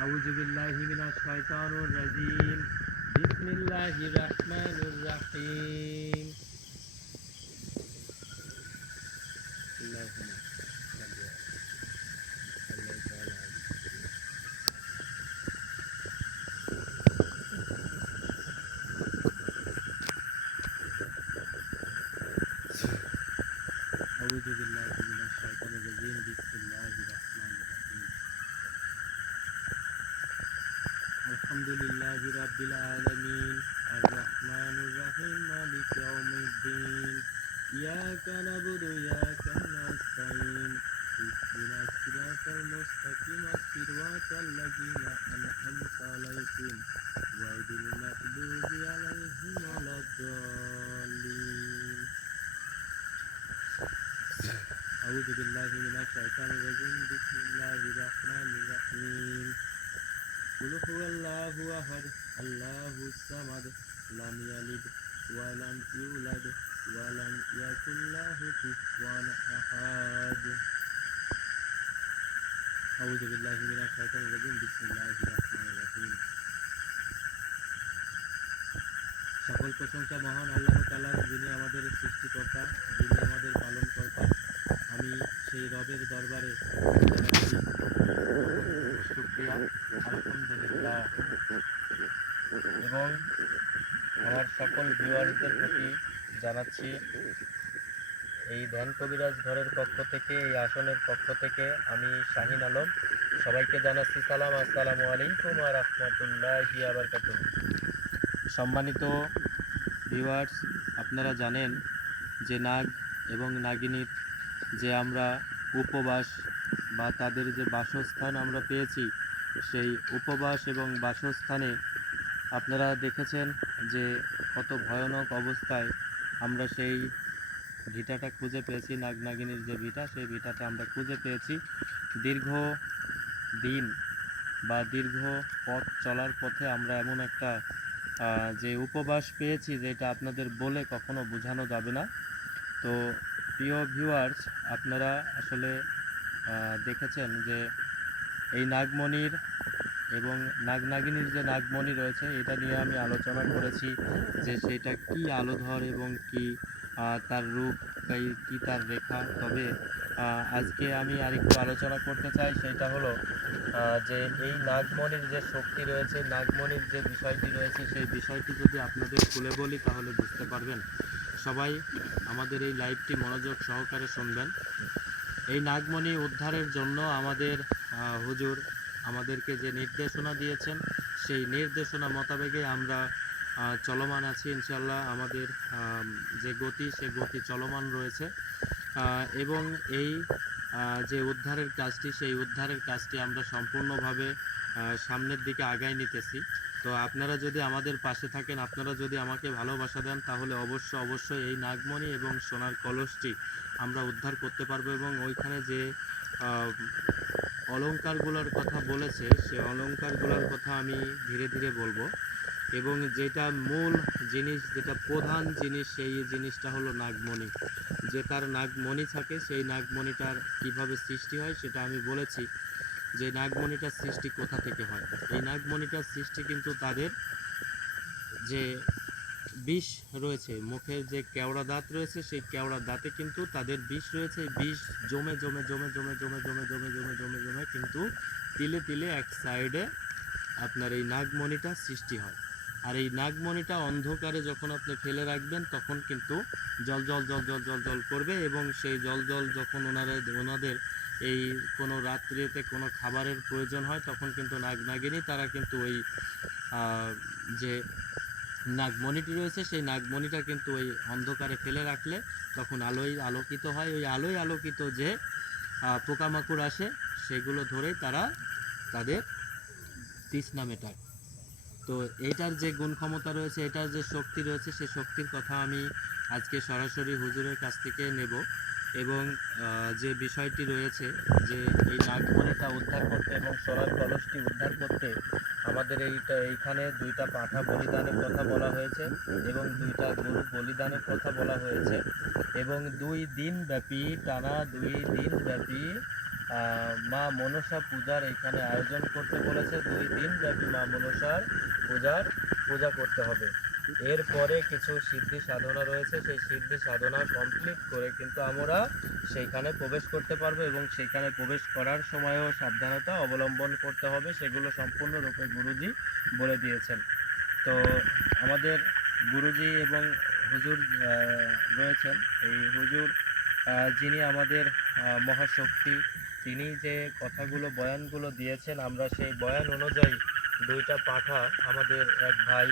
أعوذ بالله من الشيطان الرجيم. بسم الله الرحمن الرحيم. اللهم صل على أعوذ بالله من الشيطان الرجيم. بسم الله الرحمن الرحيم. الحمد لله رب العالمين الرحمن الرحيم مالك يوم الدين إياك نعبد وإياك نستعين اهدنا الصراط المستقيم صراط الذين أنعمت عليهم غير المغضوب عليهم ولا الضالين. أعوذ بالله من الشيطان الرجيم. بسم الله الرحمن الرحيم. قل هو الله أحد الله الصمد لم يلد ولم يولد ولم يكن له كفوا أحد. أعوذ بالله من الشيطان الرجيم. بسم الله الرحمن الرحيم. সকল প্রশংসা মহান আল্লাহ তাআলার, যিনি আমাদের সৃষ্টিকর্তা, যিনি আমাদের পালনকর্তা। আমি সেই রবের দরবারে শুকরিয়া, আলহামদুলিল্লাহ। এবং আমার সকল ভিউয়ারদের প্রতি জানাচ্ছি এই ধ্যান কবিরাজ ঘরের পক্ষ থেকে, এই আসনের পক্ষ থেকে আমি শাহিন আলম সবাইকে জানাচ্ছি সালাম, আসসালামু আলাইকুম ওয়া রাহমাতুল্লাহি ওয়া বারাকাতুহু। সম্মানিত ভিউয়ার্স, আপনারা জানেন যে নাগ এবং নাগিনীর যে আমরা উপবাস বা তাদের যে বাসস্থান আমরা পেয়েছি, সেই উপবাস এবং বাসস্থানে আপনারা দেখেছেন যে কত ভয়ানক অবস্থায় আমরা সেই ভিটাটা খুঁজে পেয়েছি। নাগ নাগিনীর যে ভিটা, সেই ভিটাটা আমরা খুঁজে পেয়েছি। দীর্ঘ দিন বা দীর্ঘ পথ চলার পথে আমরা এমন একটা যে উপবাস পেয়েছি, যেটা আপনাদের বলে কখনো বোঝানো যাবে না। তো প্রিয় ভিউয়ার্স, আপনারা আসলে দেখেছেন যে এই নাগমণির এবং নাগনাগিনীর যে নাগমণি রয়েছে, এটা নিয়ে আমি আলোচনা করেছি যে সেটা কি আলোধর এবং কি তার রূপ, কি তার রেখা। তবে আজকে আমি আরেকটু আলোচনা করতে চাই, সেটা হলো যে এই নাগমণির যে শক্তি রয়েছে, নাগমণির যে বিষয়টি রয়েছে, সেই বিষয়টি যদি আপনাদের খুলে বলি তাহলে বুঝতে পারবেন। সবাই আমাদের এই লাইভটি মনোযোগ সহকারে শুনবেন। এই নাগমণি উদ্ধারের জন্য আমাদের হুজুর আমাদেরকে যে নির্দেশনা দিয়েছেন, সেই নির্দেশনা মোতাবেকে আমরা চলমান আছি ইনশাল্লাহ। আমাদের যে গতি, সে গতি চলমান রয়েছে এবং এই যে উদ্ধারের কাজটি, সেই উদ্ধারের কাজটি আমরা সম্পূর্ণভাবে সামনের দিকে আগায় নিতেছি। তো আপনারা যদি আমাদের পাশে থাকেন, আপনারা যদি আমাকে ভালোবাসা দেন, তাহলে অবশ্যই এই নাগমণি এবং সোনার কলসটি আমরা উদ্ধার করতে পারবো। এবং ওইখানে যে অলঙ্কারগুলোর কথা বলেছে, সে অলঙ্কারগুলোর কথা আমি ধীরে ধীরে বলবো। এবং যেটা মূল জিনিস, যেটা প্রধান জিনিস, সেই জিনিসটা হলো নাগমণি। যে তার নাগমণি থাকে, সেই নাগমণিটার কিভাবে সৃষ্টি হয় সেটা আমি বলেছি। যে নাগমণিটার সৃষ্টি কোথা থেকে হয়, এই নাগমণিটার সৃষ্টি কিন্তু তাদের যে বিষ রয়েছে, মুখের যে কেওড়া দাঁত রয়েছে, সেই কেওড়া দাঁতে কিন্তু তাদের বিষ রয়েছে। বিষ জমে জমে জমে জমে জমে জমে জমে জমে জমে জমে কিন্তু তিলে তিলে এক সাইডে আপনার এই নাগমণিটা সৃষ্টি হয়। আর এই নাগমণিটা অন্ধকারে যখন আপনি ফেলে রাখবেন, তখন কিন্তু জল জল জল জল জল জল করবে। এবং সেই জল জল যখন ওনাদের এই কোনো রাত্রিতে কোনো খাবারের প্রয়োজন হয়, তখন কিন্তু নাগনাগিনী তারা কিন্তু ওই যে নাগমণিটি রয়েছে, সেই নাগমণিটা কিন্তু ওই অন্ধকারে ফেলে রাখলে তখন আলোয় আলোকিত হয়। ওই আলোয় আলোকিত যে পোকামাকড় আসে, সেগুলো ধরেই তারা তাদের তৃষ্ণা মেটায়। তো এইটার যে গুণ ক্ষমতা রয়েছে, এটার যে শক্তি রয়েছে, সেই শক্তির কথা আমি আজকে সরাসরি হুজুরের কাছ থেকে নেব। এবং যে বিষয়টি রয়েছে, যে এই নাগমণিটা উদ্ধার করতে এবং সোনার কলসটি উদ্ধার করতে আমাদের এইখানে 2টা পাঠা বলিদানের কথা বলা হয়েছে এবং 2টা গরু বলিদানের কথা বলা হয়েছে। এবং 2 দিন ব্যাপী, টানা 2 দিন ব্যাপী মা মনসা পূজার এখানে আয়োজন করতে বলেছে। 2 দিন ব্যাপী মা মনসার পূজা করতে হবে। এরপরে কিছু সিদ্ধি সাধনা রয়েছে, সেই সিদ্ধি সাধনা কমপ্লিট করে কিন্তু আমরা সেইখানে প্রবেশ করতে পারবো, এবং সেইখানে প্রবেশ করার সময়ও সাবধানতা অবলম্বন করতে হবে। সেগুলো সম্পূর্ণরূপে গুরুজি বলে দিয়েছেন। তো আমাদের গুরুজি এবং হুজুর রয়েছেন। এই হুজুর যিনি আমাদের মহাশক্তি, তিনি যে কথাগুলো বয়ানগুলো দিয়েছেন, আমরা সেই বয়ান অনুযায়ী 2টা পাঠা আমাদের এক ভাই,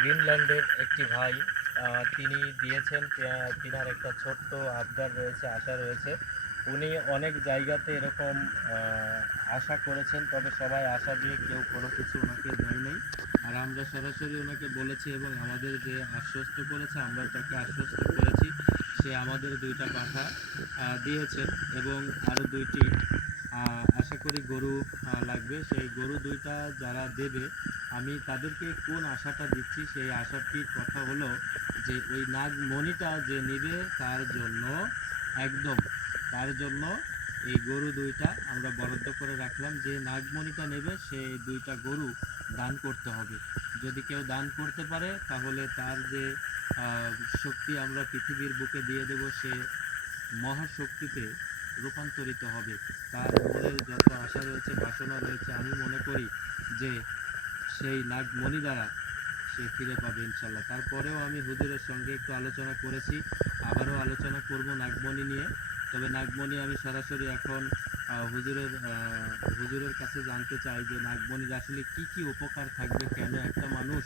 গ্রিনল্যান্ডের একটি ভাই, তিনি দিয়েছেন। তিনার একটা ছোট্ট আবদার রয়েছে, আশা রয়েছে। উনি অনেক জায়গাতে এরকম আশা করেছেন, তবে সবাই আশা দিয়ে কেউ কোনো কিছু ওনাকে দেয় নাই। আর আমরা সরাসরি ওনাকে বলেছি এবং আমাদের যে আশ্বস্ত করেছে, আমরা তাকে আশ্বস্ত করেছি। সে আমাদের 2টা পাঠা দিয়েছেন, এবং আরও 2টি আশা করি গরু লাগবে। সেই গরু 2টা যারা দেবে, আমি তাদেরকে কোন আশাটা দিচ্ছি, সেই আশাটির কথা হলো যে ওই নাগমণিটা যে নেবে তার জন্য এই গরু 2টা আমরা বরাদ্দ করে রাখলাম। যে নাগমণিটা নেবে সে 2টা গরু দান করতে হবে। যদি কেউ দান করতে পারে তাহলে তার যে শক্তি আমরা পৃথিবীর বুকে দিয়ে দেব, সে মহাশক্তিতে রূপান্তরিত হবে। তার মনের যত আশা রয়েছে, বাসনা রয়েছে, আমি মনে করি যে সেই নাগমণি দ্বারা সে ফিরে পাবে ইনশাল্লাহ। তারপরেও আমি হুজুরের সঙ্গে একটু আলোচনা করেছি, আবারও আলোচনা করব নাগমণি নিয়ে। তবে নাগমণি আমি সরাসরি এখন হুজুরের কাছে জানতে চাই যে নাগমণির আসলে কি কি উপকার থাকবে, কেন একটা মানুষ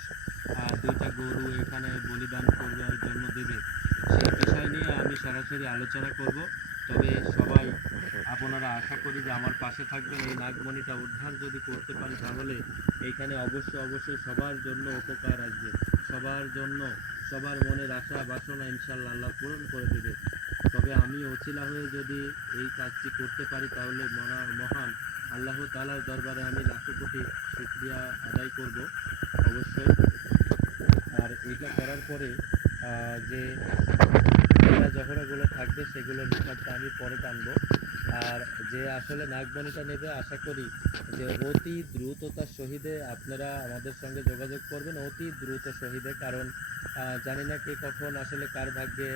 2টা গরু এখানে বলিদান করবার জন্য দেবে, সেই বিষয় নিয়ে আমি সরাসরি আলোচনা করব। তবে সবাই আপনারা আশা করি যে আমার পাশে থাকবেন। এই নাগমণিটা উদ্ধার যদি করতে পারি তাহলে এইখানে অবশ্যই সবার জন্য উপকার আসবে, সবার জন্য সবার মনের আশা বাসনা ইনশাল্লাহ আল্লাহ পূরণ করে দেবে। তবে আমি ওছিলা হয়ে যদি এই কাজটি করতে পারি তাহলে মহান আল্লাহ তাআলার দরবারে আমি লাখো কোটি শুকরিয়া আদায় করব অবশ্যই। আর এইটা করার পরে যে ঝগড়াগুলো থাকবে সেগুলোর হিসাবটা আমি পরে টানবো। আর যে আসলে নাগমণিটা নেবে, আশা করি যে অতি দ্রুততার সহিতে আপনারা আমাদের সঙ্গে যোগাযোগ করবেন, অতি দ্রুত সহিতে। কারণ জানি না কে কখন আসলে কার ভাগ্যে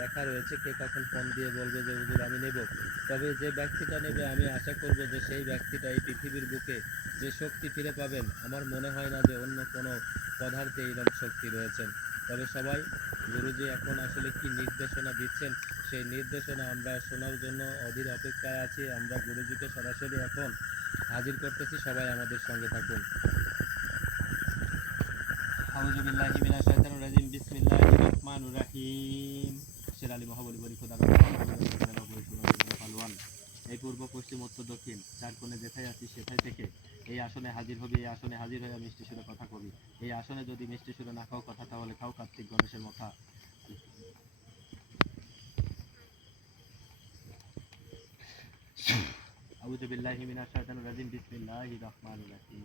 লেখা রয়েছে, কে কখন ফোন দিয়ে বলবে যে হুজুর আমি নেব। তবে যে ব্যক্তিটা নেবে, আমি আশা করব যে সেই ব্যক্তিটা এই পৃথিবীর বুকে যে শক্তি ফিরে পাবেন, আমার মনে হয় না যে অন্য কোনো পদার্থে এইরকম শক্তি রয়েছেন। তবে সবাই গুরুজি এখন আসলে কি নির্দেশনা দিচ্ছেন, সেই নির্দেশনা আমরা শোনার জন্য অধীর অপেক্ষায় আছি। আমরা গুরুজিকে সরাসরি এখন হাজির করতেছি, সবাই আমাদের সঙ্গে থাকুন। আউযু বিল্লাহি মিনাশ শাইতানির রাজিম, বিসমিল্লাহির রহমানির রহিম। শের আলী মহাবলী বলি খোদা পালোয়ান। এই পূর্ব পশ্চিম উত্তর দক্ষিণ 4 কোণে যেথায় আছি সেথায় থেকে এই আসনে হাজির হবি। এই আসনে হাজির হয়ে মিষ্টি সুরে কথা কবি। এই আসনে যদি মিষ্টি সুরে না খাও কথা, তাহলে খাও কার্তিক গণেশের মাথা। আউযু বিল্লাহি মিনাশ শাইতানির রাজিম, বিসমিল্লাহির রহমানির রহিম।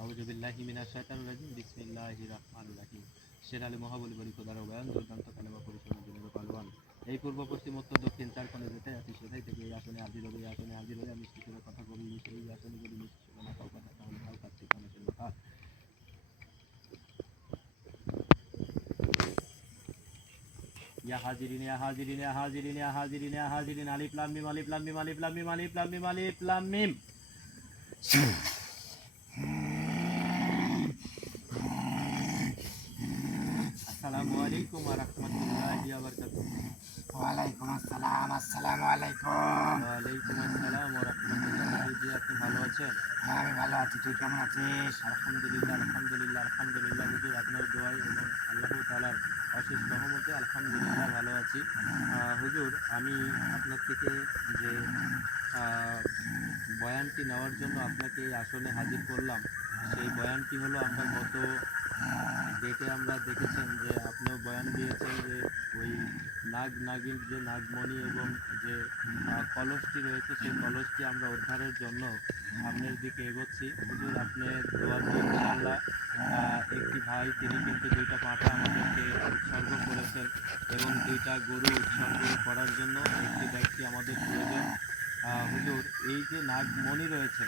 আউযু বিল্লাহি মিনাশ শাইতানির রাজিম, বিসমিল্লাহির রহমানির রহিম। শের আলী মহাবলী বলি খোদার বয়ান, দুর্দান্ত কালেমা পরিচালনা দিনের পালোয়ান। এই পূর্ব পশ্চিম উত্তর দক্ষিণ 4 কোণে যেথায় আছি সেথায় থেকে এই আসনে হাজির হবে। এই আসনে হাজির হয়ে মিষ্টি সুরে কথা কবি। এই আসনে যদি মিষ্টি সুরে না খাও কথা, তাহলে খাও কার্তিক গণেশের মাথা। ইয়া হাজিরিন ইয়া হাজিরিন ইয়া হাজিরিন ইয়া হাজিরিন ইয়া হাজিরিন, আলিফ লাম মিম আলিফ লাম মিম আলিফ লাম মিম আলিফ লাম মিম আলিফ লাম মিম। আসসালামু আলাইকুম ওয়া রাহমাতুল্লাহি ওয়া বারাকাতুহু। ওয়ালাইকুম আসসালাম। আসসালামু আলাইকুম। ওয়ালাইকুম আসসালাম ওয়া রাহমাতুল্লাহ। জি, আপনি ভালো আছেন? হ্যাঁ, আমি ভালো আছি। তুই কেমন আছিস? আলহামদুলিল্লাহ আলহামদুলিল্লাহ আলহামদুলিল্লাহ। হুজুর আপনার দোয়ায় এবং আল্লাহ তাআলার অশেষ রহমতে আলহামদুলিল্লাহ ভালো আছি। হুজুর, আমি আপনার থেকে যে বয়ানটি নেওয়ার জন্য আপনাকে এই আসনে হাজির করলাম, সেই বয়ানটি হলো আমরা গত ডেটে আমরা দেখেছেন যে আপনিও বয়ান দিয়েছেন যে ওই নাগিন যে নাগমণি এবং যে কলসটি রয়েছে সেই কলসটি আমরা উদ্ধারের জন্য সামনের দিকে এগোচ্ছি। হুজুর আপনি দোয়াতে ইনশাআল্লাহ একটি ভাই তিনি কিন্তু দুইটা পাঁঠা আমাদেরকে উৎসর্গ করেছেন এবং দুইটা গরু উৎসর্গ করার জন্য একটি ব্যক্তি আমাদের প্রয়োজন। হুজুর এই যে নাগমণি রয়েছে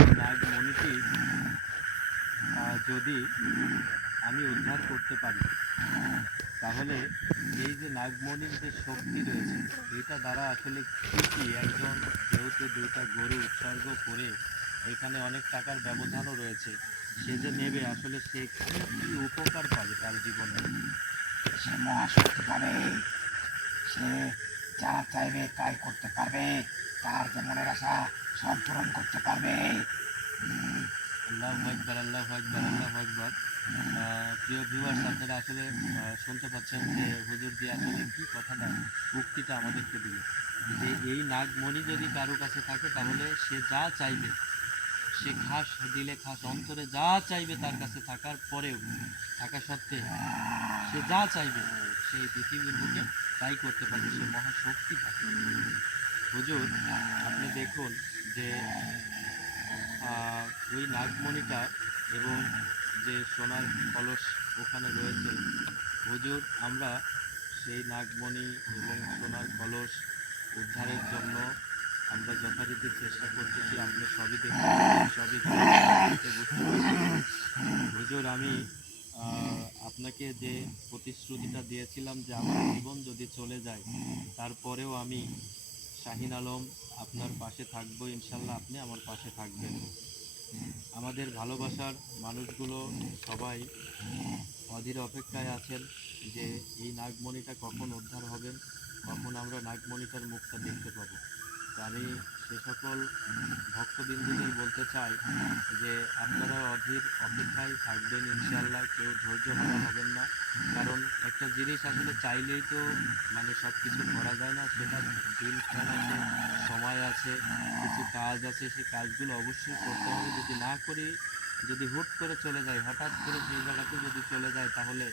এই নাগমণিটি যদি আমি উদ্ধার করতে পারি তাহলে এই যে নাগমণির যে শক্তি রয়েছে এটা দ্বারা আসলে কি একজন যেহেতু দুইটা গরু উৎসর্গ করে এখানে অনেক টাকার ব্যবধানও রয়েছে, সে যে নেবে আসলে সে কি উপকার পাবে তার জীবনে? সে মহাশক্তি পাবে। সে যা চাইবে তাই করতে পারবে। তার যে মনের আশা সব পূরণ করতে পারবে। আল্লাহু আকবার, আল্লাহু আকবার, আল্লাহু আকবার। প্রিয় ভিউয়ার্স আপনারা আসলে শুনতে পাচ্ছেন যে হুজুর যে আসলে কি কথাটা উক্তিটা আমাদেরকে দিল যে এই নাগমণি যদি কারো কাছে থাকে তাহলে সে যা চাইবে, সে খাস দিলে খাস অন্তরে যা চাইবে তার কাছে থাকার পরেও থাকা সত্ত্বে সে যা চাইবে সেই পৃথিবীর বুকে তাই করতে পারবে, সে মহাশক্তি পাবে। হুজুর আপনি দেখুন যে ওই নাগমণিটা এবং যে সোনার কলস ওখানে রয়েছে, হুজুর আমরা সেই নাগমণি এবং সোনার কলস উদ্ধারের জন্য আমরা যথারীতি চেষ্টা করতেছি। আপনি সবই দেখতে পাচ্ছেন, সবই বুঝতে পারছেন। হুজুর আমি আপনাকে যে প্রতিশ্রুতিটা দিয়েছিলাম যে আমার জীবন যদি চলে যায় তারপরেও আমি শাহিন আলম আপনার পাশে থাকবো, ইনশাল্লাহ আপনি আমার পাশে থাকবেন। আমাদের ভালোবাসার মানুষগুলো সবাই অধীর অপেক্ষায় আছেন যে এই নাগমণিটা কখন উদ্ধার হবেন, কখন আমরা নাগমণিটার মুখটা দেখতে পাবো। তো আমি সে সকল ভক্তবিন্দুদের বলতে চাই যে আপনারা অধীর অপেক্ষায় থাকবেন, ইনশাআল্লাহ কেউ ধৈর্য হারা হবেন না। কারণ একটা জিনিস আসলে চাইলেই তো মানে সব কিছু করা যায় না, সেটা দিনক্ষণ আছে, সময় আছে, কিছু কাজ আছে, সেই কাজগুলো অবশ্যই করতে হবে। যদি না করি, যদি হুট করে চলে যায়, হঠাৎ করে সেই জায়গাতে যদি চলে যায় তাহলে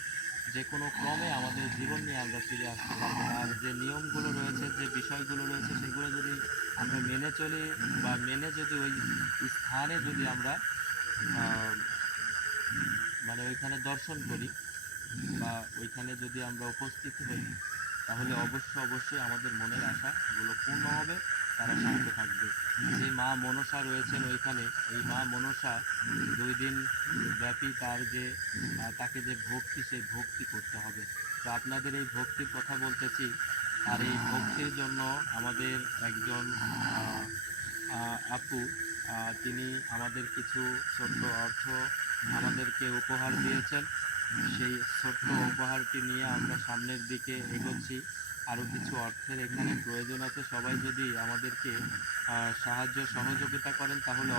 যে কোনো ক্রমে আমাদের জীবন নিয়ে আমরা ফিরে আসতে পারবো না। আর যে নিয়মগুলো রয়েছে, যে বিষয়গুলো রয়েছে সেগুলো যদি আমরা মেনে চলি বা মেনে যদি ওই স্থানে যদি আমরা আহ, মানে ওইখানে দর্শন করি বা ওইখানে যদি আমরা উপস্থিত হই তাহলে অবশ্যই আমাদের মনের আশাগুলো পূর্ণ হবে, তারা শান্ত থাকবে। যে মা মনসা রয়েছেন ওইখানে, এই মা মনসা 2 দিন ব্যাপী তার যে তাকে যে ভক্তি, সেই ভক্তি করতে হবে। তো আপনাদের এই ভক্তির কথা বলতেছি। আর এই ভক্তির জন্য আমাদের একজন আহ, আপু তিনি আমাদের কিছু ছোট্ট অর্থ আমাদেরকে উপহার দিয়েছেন। সেই ছোট্ট উপহারটি নিয়ে আমরা সামনের দিকে এগোচ্ছি। আরও কিছু অর্থের এখানে প্রয়োজন আছে। সবাই যদি আমাদেরকে সাহায্য সহযোগিতা করেন তাহলে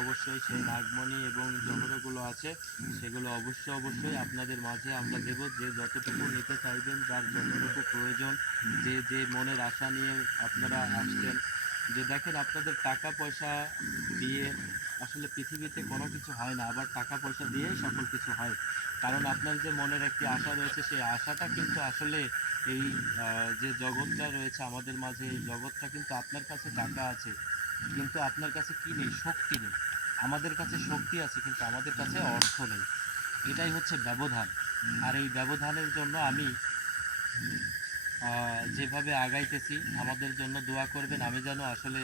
অবশ্যই সেই নাগমণি এবং জহরগুলো আছে সেগুলো অবশ্যই আপনাদের মাঝে আমরা দেব। যে যতটুকু নিতে চাইবেন, যার যতটুকু প্রয়োজন, যে যে মনের আশা নিয়ে আপনারা আসছেন, যে দেখেন আপনাদের টাকা পয়সা দিয়ে আসলে পৃথিবীতে কোনো কিছু হয় না, আবার টাকা পয়সা দিয়েই সকল কিছু হয়। কারণ আপনার যে মনের একটি আশা রয়েছে সেই আশাটা কিন্তু আসলে এই যে জগৎটা রয়েছে আমাদের মাঝে, এই জগৎটা কিন্তু আপনার কাছে টাকা আছে কিন্তু আপনার কাছে কি নেই, শক্তি নেই। আমাদের কাছে শক্তি আছে কিন্তু আমাদের কাছে অর্থ নেই। এটাই হচ্ছে ব্যবধান। আর এই ব্যবধানের জন্য আমি যেভাবে আগাইতেছি আমাদের জন্য দোয়া করবেন, আমি যেন আসলে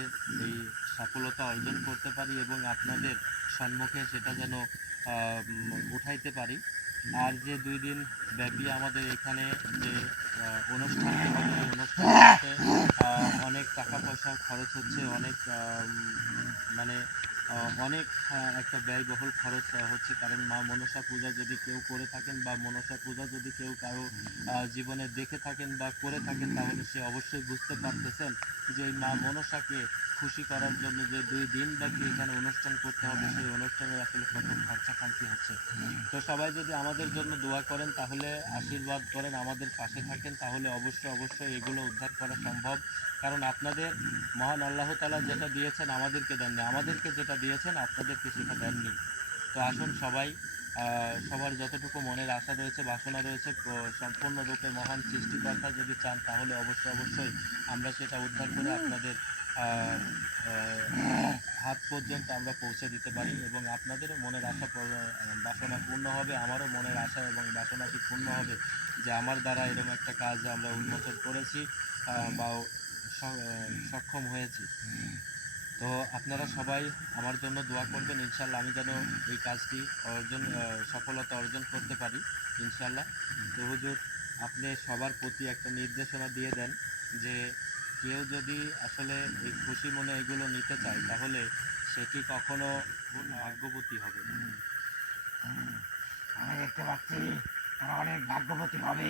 এই সফলতা অর্জন করতে পারি এবং আপনাদের সম্মুখে সেটা যেন উঠাইতে পারি। আর যে 2 দিন ব্যাপী আমাদের এখানে যে অনুষ্ঠানটি হবে, এই অনুষ্ঠানটিতে অনেক টাকা পয়সা খরচ হচ্ছে, অনেক মানে অনেক একটা ব্যয়বহুল খরচ হচ্ছে। কারণ মা মনসা পূজা যদি কেউ করে থাকেন বা মনসা পূজা যদি কেউ কারো জীবনে দেখে থাকেন বা করে থাকেন তাহলে সে অবশ্যই বুঝতে পারতেছেন যে এই মা মনসাকে খুশি করার জন্য যে 2 দিন ব্যাপী এখানে অনুষ্ঠান করতে হবে, সেই অনুষ্ঠানের আসলে কত খরচাখান্তি হচ্ছে। তো সবাই যদি আমাদের জন্য দোয়া করেন, তাহলে আশীর্বাদ করেন, আমাদের পাশে থাকেন, তাহলে অবশ্যই এগুলো উদ্ধার করা সম্ভব। কারণ আপনাদের মহান আল্লাহ তাআলা যেটা দিয়েছেন আমাদেরকে দেননি, আমাদেরকে যেটা দিয়েছেন আপনাদেরকে সেটা দেননি। তো আসুন সবাই সবার যতটুকু মনের আশা রয়েছে, বাসনা রয়েছে, সম্পূর্ণরূপে মহান সৃষ্টিকর্তা যদি চান তাহলে অবশ্যই আমরা সেটা উদ্ধার করে আপনাদের আহ, আহ, হাত পর্যন্ত আমরা পৌঁছে দিতে পারি এবং আপনাদেরও মনের আশা বাসনা পূর্ণ হবে, আমারও মনের আশা এবং বাসনাটি পূর্ণ হবে যে আমার দ্বারা এরকম একটা কাজ আমরা উন্মোচন করেছি বা সক্ষম হয়েছি। তো আপনারা সবাই আমার জন্য দোয়া করবেন, ইনশাল্লাহ আমি যেন এই কাজটি সফলতা অর্জন করতে পারি ইনশাল্লাহ। তো হুজুর, আপনি সবার প্রতি একটা নির্দেশনা দিয়ে দেন যে কেউ যদি আসলে এই খুশি মনে এগুলো নিতে চায় তাহলে সেটি কখনো ভাগ্যবতী হবে। আমি দেখতে পাচ্ছি তোরা অনেক ভাগ্যবতী হবে।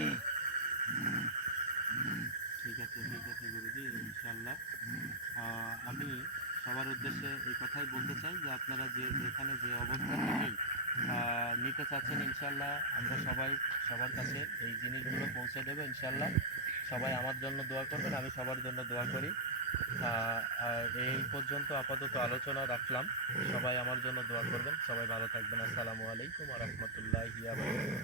ঠিক আছে গুরুজি, ইনশাল্লাহ। আমি সবার উদ্দেশ্যে এই কথাই বলতে চাই যে আপনারা যেখানে যে অবস্থা থেকেই নিতে চাচ্ছেন ইনশাল্লাহ আমরা সবাই সবার কাছে এই জিনিসগুলো পৌঁছে দেবো ইনশাল্লাহ। সবাই আমার জন্য দোয়া করবেন, আমি সবার জন্য দোয়া করি। আর এই পর্যন্ত আপাতত আলোচনা রাখলাম। সবাই আমার জন্য দোয়া করবেন, সবাই ভালো থাকবেন। আসসালামু আলাইকুম ওয়া রাহমাতুল্লাহি ওয়া বারাকাতুহু।